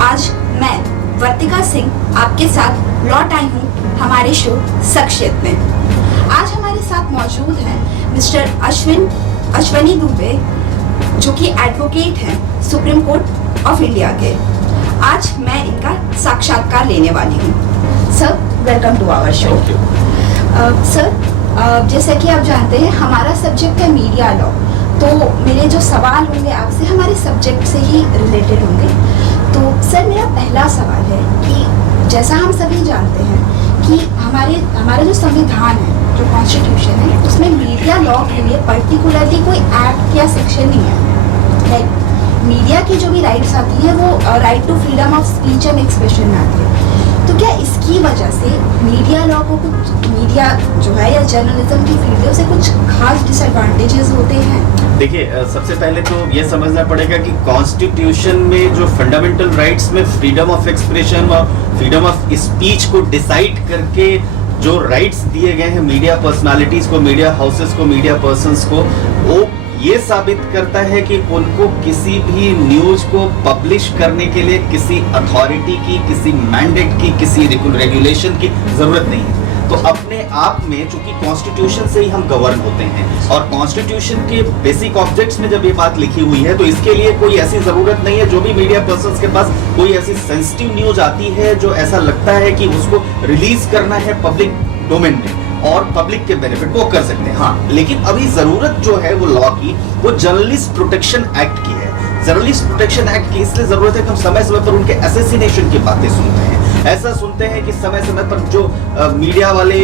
आज मैं वर्तिका सिंह आपके साथ लौट आई हूँ हमारे शो शख्सियत में। आज हमारे साथ मौजूद हैं मिस्टर अश्वनी दुबे, जो कि एडवोकेट हैं सुप्रीम कोर्ट ऑफ इंडिया के। आज मैं इनका साक्षात्कार लेने वाली हूँ। Sir, welcome to our show. Sir, जैसा कि आप जानते हैं हमारा सब्जेक्ट है मीडिया लॉ, तो मेरे जो सवाल होंगे आपसे हमारे सब्जेक्ट से ही रिलेटेड होंगे। तो सर, मेरा पहला सवाल है कि जैसा हम सभी जानते हैं कि हमारा जो संविधान है, जो कॉन्स्टिट्यूशन है, उसमें मीडिया लॉ के लिए पर्टिकुलरली कोई एक्ट या सेक्शन नहीं है। लाइक मीडिया की जो भी राइट्स आती है वो right to freedom of speech and expression में आती है। तो क्या इसकी वजह से मीडिया लॉ को कुछ, मीडिया जो है या जर्नलिज्म की फील्डों से कुछ खास डिसएडवांटेजेस होते हैं? देखिए, सबसे पहले तो ये समझना पड़ेगा कि कॉन्स्टिट्यूशन में जो फंडामेंटल राइट्स में फ्रीडम ऑफ एक्सप्रेशन और फ्रीडम ऑफ स्पीच को डिसाइड करके जो राइट्स दिए गए हैं मीडिया पर्सनालिटीज को, मीडिया हाउसेस को, मीडिया पर्संस को, वो ये साबित करता है कि उनको किसी भी न्यूज को पब्लिश करने के लिए किसी अथॉरिटी की, किसी मैंडेट की, किसी रेगुलेशन की जरूरत नहीं है। तो अपने आप में, चूंकि कॉन्स्टिट्यूशन से ही हम गवर्न होते हैं और कॉन्स्टिट्यूशन के बेसिक ऑब्जेक्ट्स में जब ये बात लिखी हुई है, तो इसके लिए कोई ऐसी जरूरत नहीं है जो भी मीडिया पर्संस के पास कोई ऐसी सेंसिटिव न्यूज आती है जो ऐसा लगता है कि उसको रिलीज करना है पब्लिक डोमेन में और पब्लिक के बेनिफिट वो कर सकते हैं। हाँ, लेकिन अभी जरूरत जो है वो लॉ की, वो जर्नलिस्ट प्रोटेक्शन एक्ट की है। जर्नलिस्ट प्रोटेक्शन एक्ट की इसलिए जरूरत है कि हम समय समय पर उनके असैसिनेशन की बातें सुनते हैं। ऐसा सुनते हैं कि समय समय पर जो मीडिया वाले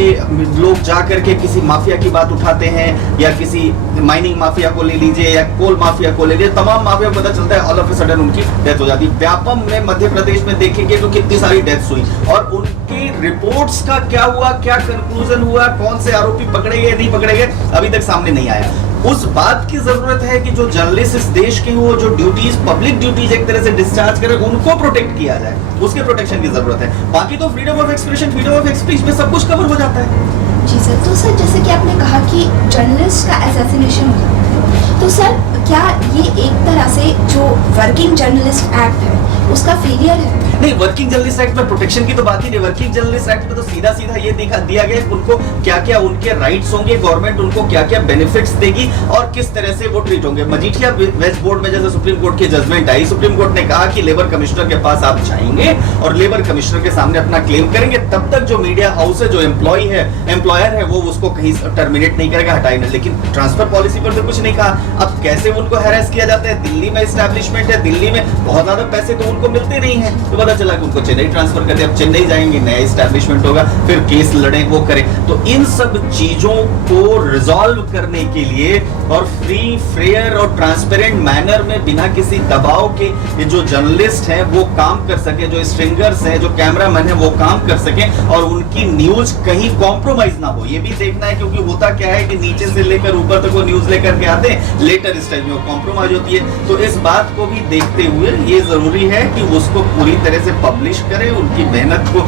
लोग जा करके किसी माफिया की बात उठाते हैं, या किसी माइनिंग माफिया को ले लीजिए या कोल माफिया को ले लीजिए, तमाम माफिया को पता चलता है ऑल ऑफ अ सडन उनकी डेथ हो जाती है। व्यापम में मध्य प्रदेश में देखेंगे तो कितनी सारी डेथ्स हुई और उनकी रिपोर्ट्स का क्या हुआ, क्या कंक्लूजन हुआ, कौन से आरोपी पकड़े गए नहीं पकड़े गए, अभी तक सामने नहीं आया। उस बात की जरूरत है कि जो जर्नलिस्ट इस देश के हो, जो ड्यूटीज, पब्लिक ड्यूटीज एक तरह से डिस्चार्ज करे, उनको प्रोटेक्ट किया जाए, उसके प्रोटेक्शन की जरूरत है। बाकी तो freedom of expression, freedom of speech में सब कुछ कवर हो जाता है। जी सर, तो सर जैसे कि आपने कहा कि जर्नलिस्ट का असैसिनेशन हो जाता है, तो सर क्या ये एक तरह से जो वर्किंग जर्नलिस्ट एक्ट है उसका फेलियर है? नहीं, वर्किंग जर्नलिस्ट एक्ट में प्रोटेक्शन की तो बात ही नहीं। वर्किंग जर्नलिस्ट एक्ट में तो सीधा सीधा ये दिया गया कि उनको क्या क्या उनके राइट्स होंगे, गवर्नमेंट उनको क्या क्या बेनिफिट्स देगी और किस तरह से वो ट्रीट होंगे। मजीठिया वेस्ट बोर्ड में जैसे सुप्रीम कोर्ट की जजमेंट आई, सुप्रीम कोर्ट ने कहा कि लेबर कमिश्नर के पास आप जाएंगे और लेबर कमिश्नर के सामने अपना क्लेम करेंगे, तब तक जो मीडिया हाउस है, जो एम्प्लॉयर है, वो उसको कहीं टर्मिनेट नहीं करेगा, हटाए नहीं। लेकिन ट्रांसफर पॉलिसी पर तो कुछ नहीं कहा। अब कैसे उनको हैरेस किया जाता है? दिल्ली में एस्टैब्लिशमेंट है, दिल्ली में बहुत ज्यादा पैसे तो उनको मिलते नहीं है, तो पता चला कि उनको चेन्नई ट्रांसफर कर दिया। अब चेन्नई जाएंगे, नया एस्टैब्लिशमेंट होगा, फिर केस लड़े, वो करें। तो इन सब चीजों को रिजॉल्व करने के लिए और फ्री, फेयर और ट्रांसपेरेंट मैनर में बिना किसी दबाव के ये जो जर्नलिस्ट हैं वो काम कर सके, जो स्ट्रिंगर्स हैं, जो कैमरामैन हैं वो काम कर सके और उनकी न्यूज कहीं कॉम्प्रोमाइज ना हो, ये भी देखना है। क्योंकि होता क्या है कि नीचे से लेकर ऊपर तक वो न्यूज लेकर के आते हैं, लेटर इस टाइम में कॉम्प्रोमाइज होती है। तो इस बात को भी देखते हुए ये जरूरी है कि उसको पूरी तरह से पब्लिश करें, उनकी मेहनत को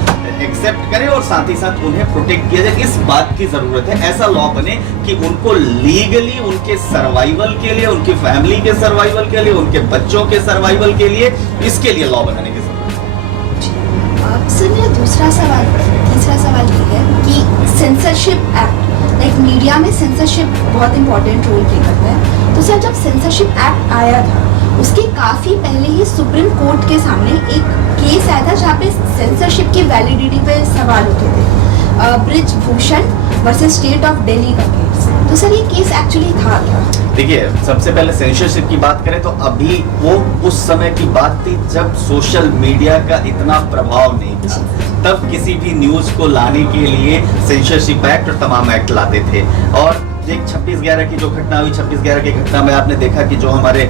एक्सेप्ट करें और साथ ही साथ उन्हें प्रोटेक्ट किया जाए। इस बात की जरूरत है, ऐसा लॉ बने कि उनको लीगली उनके सर्वाइवल के लिए, उनकी फैमिली के सर्वाइवल के लिए, उनके बच्चों के सर्वाइवल के लिए, इसके लिए लॉ बनाने की जरूरत है। सर, मेरा तीसरा सवाल ये है कि सेंसरशिप एक्ट, लाइक मीडिया में सेंसरशिप बहुत इंपॉर्टेंट रोल प्ले करता है। तो सर, जब सेंसरशिप एक्ट आया था उसके काफी पहले ही सुप्रीम कोर्ट के सामने एक केस आया था जहाँ पे सेंसरशिप की वैलिडिटी पे सवाल उठे थे। Brijbhushan versus state of Delhi का केस। तो सर, ये केस एक्चुअली था क्या? देखिए, सबसे पहले सेंसरशिप की बात करें तो अभी वो उस समय की बात थी जब सोशल मीडिया का इतना प्रभाव नहीं था। तब किसी भी न्यूज को लाने के लिए सेंसरशिप एक्ट और तमाम एक्ट लाते थे। और एक 26/11 की जो घटना हुई, 26/11 की घटना में आपने देखा कि जो हमारे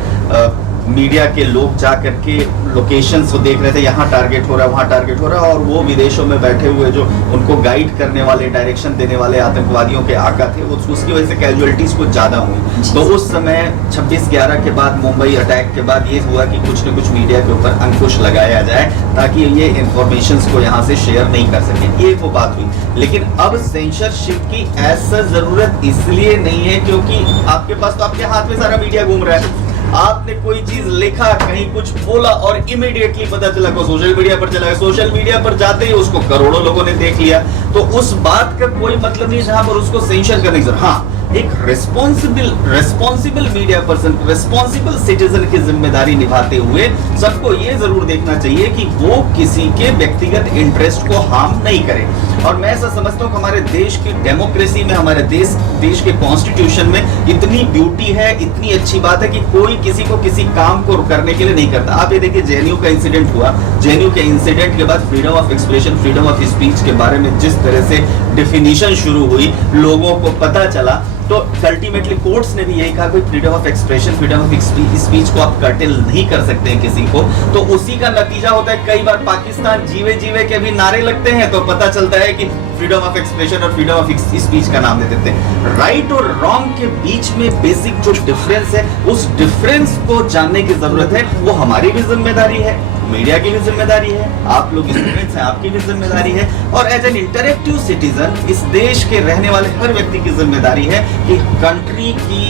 मीडिया के लोग जा करके लोकेशंस को देख रहे थे, यहाँ टारगेट हो रहा है, वहाँ टारगेट हो रहा है, और वो विदेशों में बैठे हुए जो उनको गाइड करने वाले, डायरेक्शन देने वाले आतंकवादियों के आका थे, उसकी वजह से कैजुअलिटीज कुछ ज्यादा हुई। तो उस समय 26/11 के बाद, मुंबई अटैक के बाद ये हुआ कि कुछ न कुछ मीडिया के ऊपर अंकुश लगाया जाए ताकि ये इंफॉर्मेशन को यहाँ से शेयर नहीं कर सके, ये वो बात हुई। लेकिन अब सेंसरशिप की ऐसा जरूरत इसलिए नहीं है क्योंकि आपके पास तो आपके हाथ में सारा मीडिया घूम रहा है। आपने कोई चीज लिखा, कहीं कुछ बोला और इमीडिएटली पता चला को सोशल मीडिया पर चला गया, सोशल मीडिया पर जाते ही उसको करोड़ों लोगों ने देख लिया, तो उस बात का कोई मतलब नहीं जहां पर उसको सेंशन करने की जरूरत। हाँ, एक responsible media person, responsible citizen की जिम्मेदारी निभाते हुए सबको ये जरूर देखना चाहिए कि वो किसी के व्यक्तिगत इंटरेस्ट को हार्म नहीं करे। और मैं ऐसा समझता हूँ कि हमारे देश की डेमोक्रेसी में, हमारे देश के कॉन्स्टिट्यूशन में इतनी ब्यूटी है, इतनी अच्छी बात है कि कोई किसी को किसी काम को करने के लिए नहीं करता। आप ये देखिए, जेएनयू का इंसिडेंट हुआ, जेएनयू के इंसिडेंट के बाद freedom of expression, freedom of speech के बारे में जिस तरह से डिफिनीशन शुरू हुई, लोगों को पता चला, तो अल्टीमेटली कोर्ट्स ने भी यही कहा कि freedom of expression, freedom of speech को आप कर्टेल नहीं कर सकते हैं किसी को। तो उसी का नतीजा होता है, कई बार पाकिस्तान जीवे जीवे के भी नारे लगते हैं तो पता चलता है कि फ्रीडम ऑफ एक्सप्रेशन और फ्रीडम ऑफ स्पीच का नाम दे देते हैं। राइट और रॉन्ग के बीच में बेसिक जो डिफरेंस है, उस डिफरेंस को जानने की जरूरत है। वो हमारी भी जिम्मेदारी है, मीडिया की भी जिम्मेदारी है, आप लोग स्टूडेंट्स हैं, आपकी भी जिम्मेदारी है, और एज एन इंटरैक्टिव सिटीजन इस देश के रहने वाले हर व्यक्ति की जिम्मेदारी है कि कंट्री की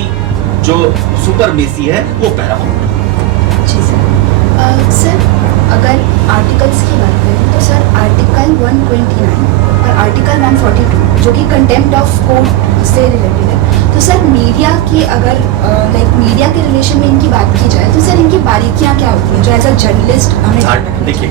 जो सुपरमेसी है वो पैरामाउंट है। जी सर, अगर आर्टिकल्स की बात करें तो सर आर्टिकल 129 और आर्टिकल 142 जो कि कंटेम्प्ट ऑफ कोर्ट से रिलेटेड है, तो सर मीडिया की अगर मीडिया के रिलेशन में इनकी बात की जाए तो सर इनकी बारीकियां क्या होती हैं जो एज अ जर्नलिस्ट हमें? देखिए,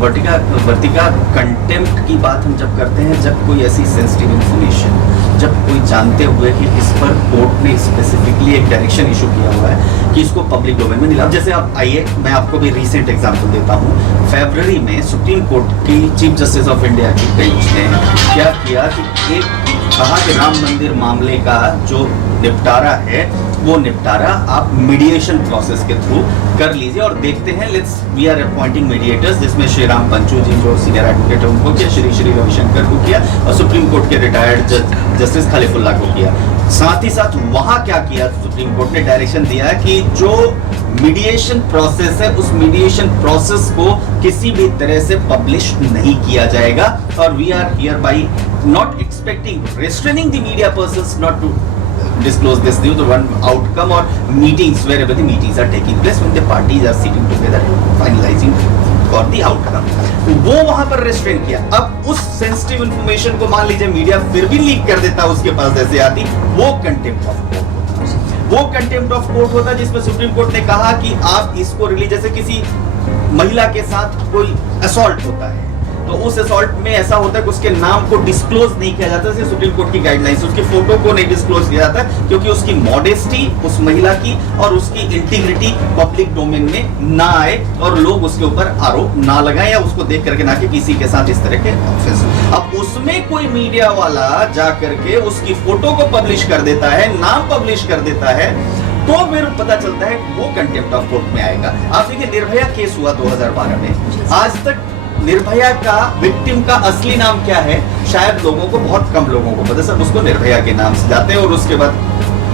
वर्तिका कंटेम्प्ट की बात हम जब करते हैं, जब कोई ऐसी सेंसिटिव इंफॉर्मेशन, जब कोई जानते हुए कि इस पर कोर्ट ने स्पेसिफिकली एक डायरेक्शन इशू किया हुआ है कि इसको पब्लिक डोमेन में नहीं लाओ। जैसे आप आइए, मैं आपको भी रिसेंट एग्जांपल देता हूँ। फरवरी में सुप्रीम कोर्ट की चीफ जस्टिस ऑफ इंडिया की बेंच ने क्या किया कि कहा कि राम मंदिर मामले का जो निपटारा है वो निपटारा आप मीडिएशन प्रोसेस के थ्रू कर लीजिए, और देखते हैं, वी आर अपॉइंटिंग मीडिएटर्स, जिसमें श्री राम पंचू जी जो सीनियर एडवोकेट है उनको किया, श्री रविशंकर को किया, और सुप्रीम कोर्ट के रिटायर्ड जस्टिस खलीफुल्ला को किया। साथ ही साथ वहां क्या किया, सुप्रीम कोर्ट ने डायरेक्शन दिया कि जो मीडिएशन प्रोसेस है उस मीडिएशन प्रोसेस को किसी भी तरह से पब्लिश नहीं किया जाएगा, और we are here by not expecting, restraining the media persons not to disclose this due to one outcome or meetings wherever the meetings are taking place when the parties are sitting together finalizing for the outcome. वो वहां पर restrain किया। अब उस sensitive information को मान लीजिए media फिर भी लीक कर देता, उसके पास जैसे आती, वो कंटेम्प्ट ऑफ कोर्ट होता, वो कंटेम्प्ट ऑफ कोर्ट होता जिसमें सुप्रीम कोर्ट ने कहा कि आप इसको रिलीज, जैसे किसी महिला के साथ कोई असॉल्ट होता है तो उस असॉल्ट में ऐसा होता है कि उसके नाम को डिस्क्लोज नहीं किया जाता, जैसे सुप्रीम कोर्ट की गाइडलाइंस, उसकी फोटो को नहीं डिस्क्लोज किया जाता क्योंकि उसकी मॉडेस्टी, उस महिला की और उसकी इंटीग्रिटी पब्लिक डोमेन में ना आए और लोग उसके ऊपर आरोप ना लगाएं या उसको देख करके ना कि किसी के साथ इस तरह के ऑफेंस। अब उसमें कोई मीडिया वाला जा करके उसकी फोटो को पब्लिश कर देता है, नाम पब्लिश कर देता है, तो फिर पता चलता है वो कंटेम्प्ट ऑफ कोर्ट में आएगा। आप देखिए, निर्भया केस हुआ 2012 में, आज तक निर्भया का विक्टिम का असली नाम क्या है शायद लोगों को, बहुत कम लोगों को पता, सब उसको निर्भया के नाम से जाते हैं, और उसके बाद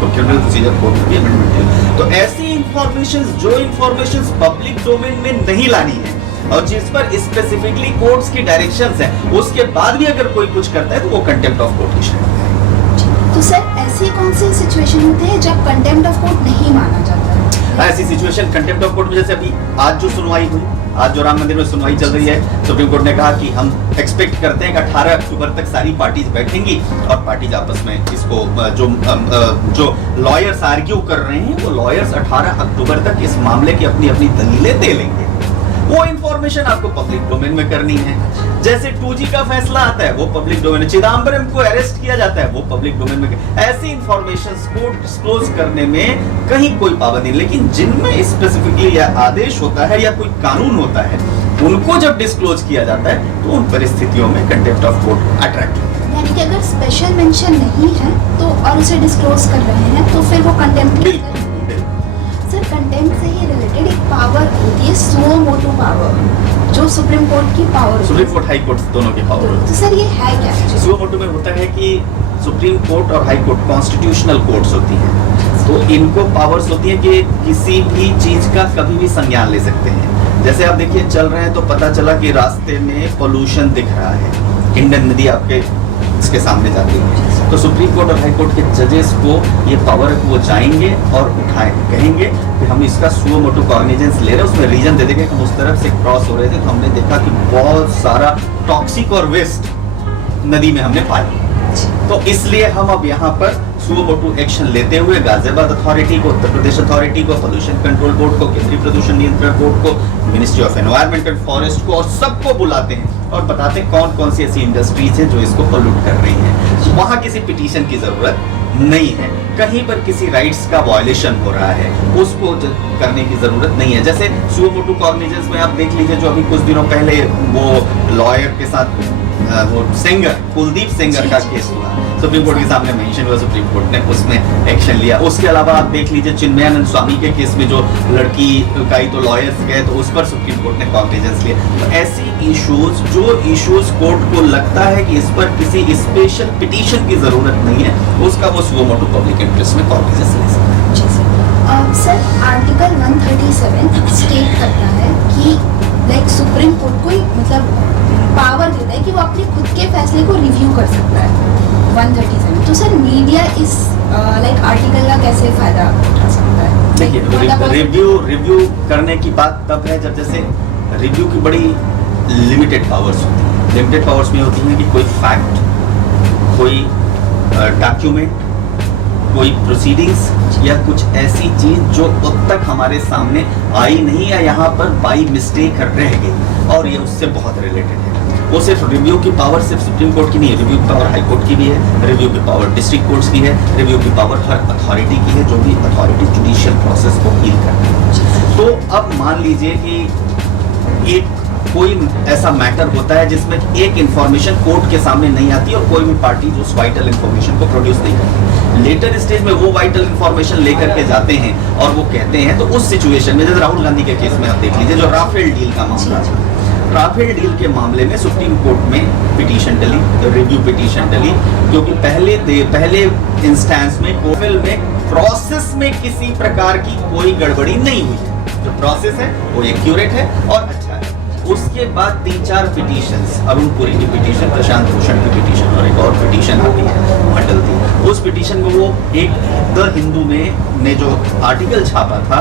क्रिमिनल प्रोसीजर कोड में भी अमेंडमेंट है। तो ऐसी इंफॉर्मेशंस, जो इंफॉर्मेशंस पब्लिक डोमेन में नहीं लानी है और जिस पर स्पेसिफिकली कोर्ट्स की डायरेक्शंस है, उसके बाद भी अगर कोई कुछ करता है तो वो कंटेम्प्ट ऑफ कोर्ट की श्रेणी है। तो सर ऐसी कौन सी सिचुएशन होती है जब कंटेम्प्ट ऑफ कोर्ट नहीं माना जाता है? ऐसी सिचुएशन कंटेम्प्ट ऑफ कोर्ट में, जैसे अभी आज जो सुनवाई हुई, आज जो राम मंदिर में सुनवाई चल रही है, सुप्रीम कोर्ट ने कहा कि हम एक्सपेक्ट करते हैं कि 18 अक्टूबर तक सारी पार्टीज बैठेंगी और पार्टीज आपस में इसको जो लॉयर्स आर्ग्यू कर रहे हैं वो लॉयर्स 18 अक्टूबर तक इस मामले की अपनी अपनी दलीलें दे लेंगे। वो इंफॉर्मेशन आपको पब्लिक डोमेन में करनी है। जैसे 2G का फैसला आता है वो पब्लिक डोमेन में, चिदम्बरम को अरेस्ट किया जाता है वो पब्लिक डोमेन में। ऐसी इंफॉर्मेशंस को डिस्क्लोज करने में कहीं कोई पाबंदी नहीं, लेकिन जिनमें स्पेसिफिकली या आदेश होता है या कोई कानून होता है उनको जब डिस्क्लोज किया जाता है तो उन परिस्थितियों में कंटेम्प्ट ऑफ कोर्ट अट्रैक्ट होता है। यानी कि अगर स्पेशल मेंशन नहीं है तो और उसे डिस्क्लोज कर रहे हैं तो फिर वो कंटेम्प्ट। सर कंटेम्प्ट से ही रिलेटेड एक पावर होती है, सुओ मोटो पावर, जो सुप्रीम कोर्ट की power, supreme court high court दोनों की पावर होती है। तो सर ये है क्या? सुओ मोटो में होता है कि सुप्रीम कोर्ट और हाई कोर्ट कॉन्स्टिट्यूशनल कोर्ट्स होती हैं, तो इनको पावर्स होती है कि किसी भी चीज का कभी भी संज्ञान ले सकते हैं। जैसे आप देखिए, चल रहे हैं तो पता चला कि रास्ते में पोल्यूशन दिख रहा है, इंडन नदी आपके इसके सामने जाती है। तो सुप्रीम कोर्ट और हाई कोर्ट के जजेस को ये पावर है कि वो जाएंगे और उठाए कहेंगे कि हम इसका सुओ मोटो कॉग्निजेंस ले रहे हैं, उसमें रीजन दे देंगे कि हम उस तरफ से क्रॉस हो रहे थे तो हमने देखा कि बहुत सारा टॉक्सिक और वेस्ट नदी में हमने पाया, तो इसलिए हम अब यहाँ पर सुओ मोटो एक्शन लेते हुए गाजियाबाद अथॉरिटी को, उत्तर प्रदेश अथॉरिटी को, पोल्यूशन कंट्रोल बोर्ड को, केंद्रीय प्रदूषण नियंत्रण बोर्ड को, ministry of environment and forest को और सबको बुलाते हैं और बताते हैं कौन कौन सी ऐसी इंडस्ट्रीज है जो इसको पोल्यूट कर रही हैं। वहाँ किसी पिटीशन की जरूरत नहीं है, कहीं पर किसी राइट्स का वायलेशन हो रहा है उसको करने की जरूरत नहीं है। जैसे सुओ मोटो कॉग्निजेंस में आप देख लीजिए, जो अभी कुछ दिनों पहले वो लॉयर के साथ वो सेंगर कुलदीप सेंगर का केस हुआ, सुप्रीम कोर्ट के सामने मेंशन हुआ, सुप्रीम कोर्ट ने उसमें एक्शन लिया। उसके अलावा आप देख लीजिए चिन्मयानंद स्वामी के केस में जो लड़की कई तो लॉयर्स गए तो उस पर सुप्रीम कोर्ट ने कॉग्निजेंस लिया। तो ऐसी इश्यूज, जो इश्यूज कोर्ट को लगता है कि इस पर किसी स्पेशल पिटीशन की जरूरत नहीं है, उसका वो सुओ मोटो पब्लिक इंटरेस्ट में कॉग्निजेंस ले सकता है। सर आर्टिकल 137 स्टेट करता है कि लाइक सुप्रीम कोर्ट को मतलब पावर देता है कि वो अपने खुद के फैसले को रिव्यू कर सकता है 137। तो सर मीडिया इस लाइक आर्टिकल का कैसे फायदा उठा सकता है? देखिए रिव्यू करने की बात तब है जब जैसे रिव्यू की बड़ी लिमिटेड पावर्स होती है। लिमिटेड पावर्स में होती हैं कि कोई फैक्ट, कोई डॉक्यूमेंट, कोई प्रोसीडिंग्स या कुछ ऐसी चीज जो अब तक हमारे सामने आई नहीं या यहाँ पर बाई मिस्टेक रह गई और ये उससे बहुत रिलेटेड है। वो सिर्फ रिव्यू की पावर सिर्फ सुप्रीम कोर्ट की नहीं है, रिव्यू की पावर हाई कोर्ट की भी है, रिव्यू की पावर डिस्ट्रिक्ट कोर्ट्स की है, रिव्यू की पावर हर अथॉरिटी की है जो भी अथॉरिटी जुडिशियल प्रोसेस को डील करती है। तो अब मान लीजिए कि एक कोई ऐसा मैटर होता है जिसमें एक इंफॉर्मेशन कोर्ट के सामने नहीं आती और कोई भी पार्टी उस वाइटल इंफॉर्मेशन को प्रोड्यूस नहीं करती, लेटर स्टेज में वो वाइटल इंफॉर्मेशन लेकर के जाते हैं और वो कहते हैं, तो उस सिचुएशन में जैसे राहुल गांधी के केस में आप देख लीजिए, जो राफेल डील का मामला था, राफेल डील के मामले में सुप्रीम कोर्ट में पिटीशन डली, रिव्यू पिटीशन डली, क्योंकि पहले इंस्टेंस में कोर्ट में प्रोसेस में किसी प्रकार की कोई गड़बड़ी नहीं हुई है, जो प्रोसेस है वो एक्यूरेट है और अच्छा है। उसके बाद 3-4 पिटीशंस, अरुण पुरी की पिटीशन, प्रशांत भूषण की पिटीशन और एक और पिटीशन आती है अटल की, उस पिटीशन में वो एक द हिंदू में ने जो आर्टिकल छापा था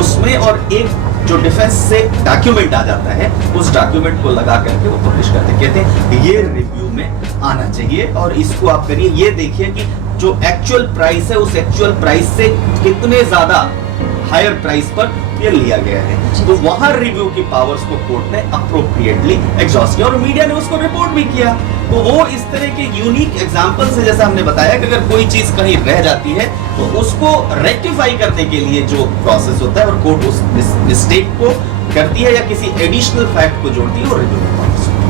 उसमें और एक जो डिफेंस से डॉक्यूमेंट आ जाता है उस डॉक्यूमेंट को लगा करके वो पब्लिश करते, कहते हैं ये रिव्यू में आना चाहिए और इसको आप करिए, ये देखिए कि जो एक्चुअल प्राइस है उस एक्चुअल प्राइस से कितने ज्यादा हायर प्राइस पर ये लिया गया है। तो वहां रिव्यू की पावर्स को कोर्ट ने अप्रोप्रिएटली एग्जॉस्ट किया और मीडिया ने उसको रिपोर्ट भी किया। तो वो इस तरह के यूनिक एग्जांपल से, जैसा हमने बताया कि अगर कोई चीज कहीं रह जाती है तो उसको रेक्टिफाई करने के लिए जो प्रोसेस होता है और कोर्ट उस मिस्टेक को करती है या किसी एडिशनल फैक्ट को जोड़ती है और रिव्यू की पावर्स होती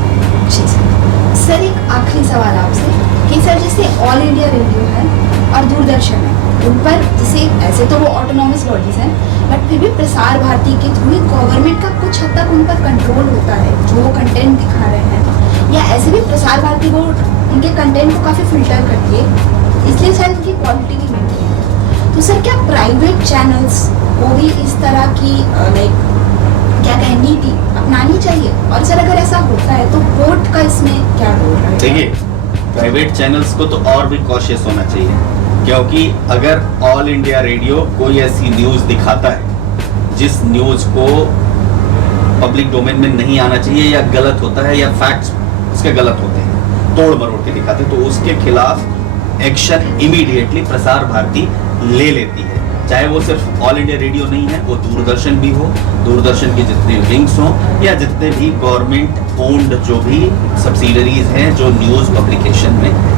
है। सर एक आखिरी सवाल आपसे कि सर जैसे ऑल इंडिया रेडियो है और दूरदर्शन है, उन पर जैसे ऐसे तो वो ऑटोनॉमस बॉडीज हैं बट फिर भी प्रसार भारती के थ्रू गवर्नमेंट का कुछ हद तक उन पर कंट्रोल होता है जो वो कंटेंट दिखा रहे हैं, या ऐसे भी प्रसार भारती वो उनके कंटेंट को काफ़ी फिल्टर करती है, इसलिए शायद उनकी क्वालिटी भी मिलती है। तो सर क्या प्राइवेट चैनल्स को भी इस तरह की लाइक क्या कहें नीति अपनानी चाहिए? और सर अगर ऐसा होता है तो कोर्ट का इसमें क्या रोल है? देखिए प्राइवेट चैनल्स को तो और भी कॉशियस होना चाहिए, क्योंकि अगर ऑल इंडिया रेडियो कोई ऐसी न्यूज दिखाता है जिस न्यूज को पब्लिक डोमेन में नहीं आना चाहिए या गलत होता है या फैक्ट्स उसके गलत होते हैं, तोड़ मरोड़ के दिखाते हैं, तो उसके खिलाफ एक्शन इमीडिएटली प्रसार भारती ले लेती है। चाहे वो सिर्फ ऑल इंडिया रेडियो नहीं है, वो दूरदर्शन भी हो, दूरदर्शन की जितने विंग्स हों या जितने भी गवर्नमेंट ओन्ड जो भी सब्सिडरीज हैं जो न्यूज़ पब्लिकेशन में।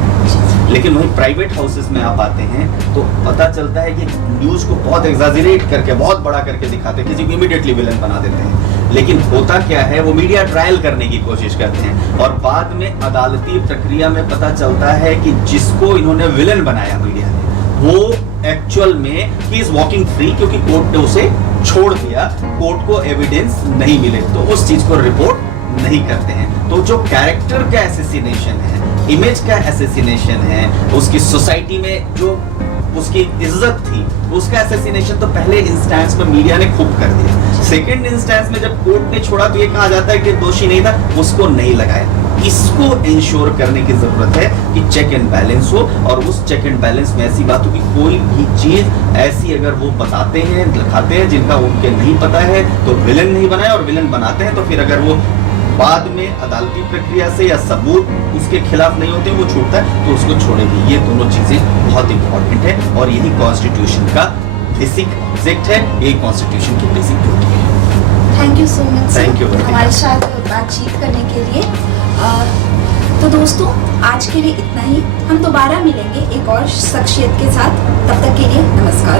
लेकिन वहीं प्राइवेट हाउसेस में आप आते हैं तो पता चलता है कि न्यूज़ को बहुत एग्जैजरेट करके बहुत बड़ा करके दिखाते हैं, किसी को इमीडिएटली विलन बना देते हैं। लेकिन होता क्या है, वो मीडिया ट्रायल करने की कोशिश करते हैं और बाद में अदालती प्रक्रिया में पता चलता है कि जिसको इन्होंने विलन बनाया मीडिया ने, वो एक्चुअल में ही इज वॉकिंग फ्री, क्योंकि कोर्ट ने उसे छोड़ दिया, कोर्ट को एविडेंस नहीं मिले तो उस चीज को रिपोर्ट नहीं करते हैं। तो जो कैरेक्टर का एसेसिनेशन है, इमेज का एसेसिनेशन है, उसकी सोसाइटी में जो उसकी इज्जत थी उसका एसेसिनेशन तो पहले इंस्टेंस में मीडिया ने खूब कर दिया। सेकंड इंस्टेंस में जब कोर्ट ने छोड़ा तो ये कहा जाता है कि दोषी नहीं था, उसको नहीं लगाया। इसको इंश्योर करने की जरूरत है कि चेक एंड बैलेंस हो, और उस चेक एंड बैलेंस में ऐसी बात हो कि कोई भी चीज ऐसी अगर वो बताते हैं, दिखाते हैं जिनका उनके नहीं पता है, तो विलन नहीं बनाए, और विलन बनाते हैं तो फिर अगर वो बाद में अदालती प्रक्रिया से या सबूत उसके खिलाफ नहीं होते, वो छूटता है तो उसको छोड़ेंगे। ये दोनों चीजें बहुत इंपॉर्टेंट है, और यही कॉन्स्टिट्यूशन का बेसिक ऑब्जेक्ट है, यही कॉन्स्टिट्यूशन की बेसिक ड्यूटी है। Thank you so much Thank you, Vartika. हमारे साथ बातचीत करने के लिए। तो दोस्तों, आज के लिए इतना ही। हम दोबारा मिलेंगे एक और शख्सियत के साथ। तब तक के लिए नमस्कार।